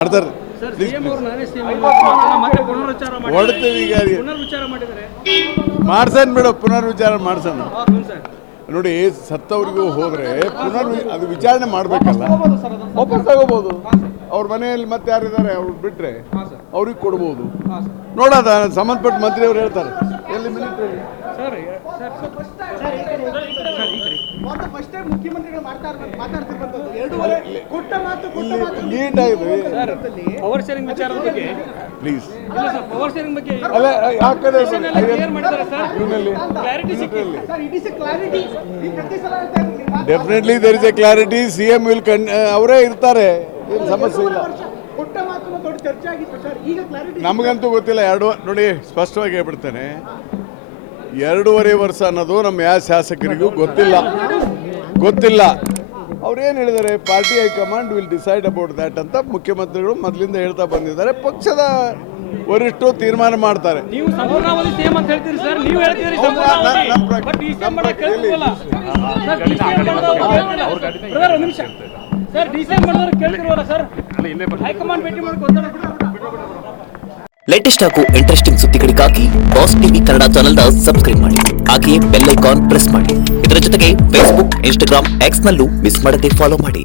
ಮಾಡ್ತಾರೆ sir CM ಅವರು ನಾನೇ ಸಿಎಂ ಮತ್ತೆ ಪುನರ್ವಿಚಾರ ಮಾಡಿ ಹೊಡ್ತೀವಿ ಈಗ ಪುನರ್ವಿಚಾರ ಮಾಡಿದರೆ ಮಾಡ್ಸೋಣ ಬಿಡು ಪುನರ್ವಿಚಾರ ಮಾಡ್ಸೋಣ ಹ್ಞೂ ಸರ್ ನೋಡಿ ಸತ್ತವರಿಗೂ ಹೋದ್ರೆ ಅದು ವಿಚಾರಣೆ ಮಾಡಬೇಕಲ್ಲ ವಾಪಸ್ ತಗೋಬಹುದು ಅವ್ರ ಮನೆಯಲ್ಲಿ ಮತ್ತೆ ಯಾರಿದ್ದಾರೆ ಅವ್ರು ಬಿಟ್ರೆ ಅವ್ರಿಗೆ ಕೊಡ್ಬೋದು ನೋಡೋದ ಸಂಬಂಧಪಟ್ಟ ಮಂತ್ರಿ ಅವ್ರು ಹೇಳ್ತಾರೆ ಎಲ್ಲಿ ಮಿನಿಸ್ಟ್ರಿ ಸರ್ ಲೀಟ್ ಆಗಿದೆ ಪವರ್ ಶೇರಿಂಗ್ ವಿಚಾರದ ಬಗ್ಗೆ ಪ್ಲೀಸ್ ಇಲ್ಲ ಸರ್ ಪವರ್ ಶೇರಿಂಗ್ ಬಗ್ಗೆ ಅಲ್ಲ ಆ ಕಡೆ ಕ್ಲಿಯರ್ ಮಾಡಿದ್ದಾರೆ ಸರ್ ಇವನಲ್ಲಿ ಕ್ಲಾರಿಟಿ ಸಿಕ್ಕಿಲ್ಲ definitely there is a clarity CM will ಅವರೇ ಇರ್ತಾರೆ ಏನು ಸಮಸ್ಯೆ ಇಲ್ಲ ನಮಗಂತೂ ಗೊತ್ತಿಲ್ಲ ನೋಡಿ ಸ್ಪಷ್ಟವಾಗಿ ಹೇಳ್ಬಿಡ್ತೇನೆ 2.5 ವರ್ಷ ಅನ್ನೋದು ನಮ್ಮ ಯಾವ ಶಾಸಕರಿಗೂ ಗೊತ್ತಿಲ್ಲ ಅವ್ರೇನು ಹೇಳಿದ್ದಾರೆ party high command will decide about that ಅಂತ ಮುಖ್ಯಮಂತ್ರಿಗಳು ಮೊದಲಿಂದ ಹೇಳ್ತಾ ಬಂದಿದ್ದಾರೆ ಪಕ್ಷದ ವರಿಷ್ಠರು ತೀರ್ಮಾನ ಮಾಡ್ತಾರೆ ನೀವು ಸಂಪೂರ್ಣವಾಗಿ ಸಿಎಂ ಅಂತ ಹೇಳ್ತೀರಿ ಸರ್ ನೀವು ಹೇಳ್ತೀರಿ ಸಂಪೂರ್ಣವಾಗಿ ಬಟ್ ಡಿಸಿಎಂ ಮಾಡೋಕೆ ಕೇಳ್ತಿಲ್ಲ ಸರ್ ಡಿಸಿಎಂ ಮಾಡೋದು ಒಂದು ನಿಮಿಷ ಸರ್ ಡಿಸಿಎಂ ಮಾಡೋರು ಕೇಳ್ತಿರೋಲ್ಲ ಸರ್ ಹೈಕಮಾಂಡ್ ಭೇಟಿ ಮಾಡ್ಕೊಂಡು ಲೇಟೆಸ್ಟ್ ಹಾಗೂ ಇಂಟ್ರೆಸ್ಟಿಂಗ್ ಸುದ್ದಿಗಳಿಗಾಗಿ ಬಾಸ್ ಟಿವಿ ಕನ್ನಡ ಚಾನೆಲ್ನ ಸಬ್ಸ್ಕ್ರೈಬ್ ಮಾಡಿ ಹಾಗೆಯೇ ಬೆಲ್ ಐಕಾನ್ ಪ್ರೆಸ್ ಮಾಡಿ ಇದರ ಜೊತೆಗೆ ಫೇಸ್ಬುಕ್, ಇನ್ಸ್ಟಾಗ್ರಾಮ್, ಎಕ್ಸ್ ನಲ್ಲೂ ಮಿಸ್ ಮಾಡದೆ ಫಾಲೋ ಮಾಡಿ.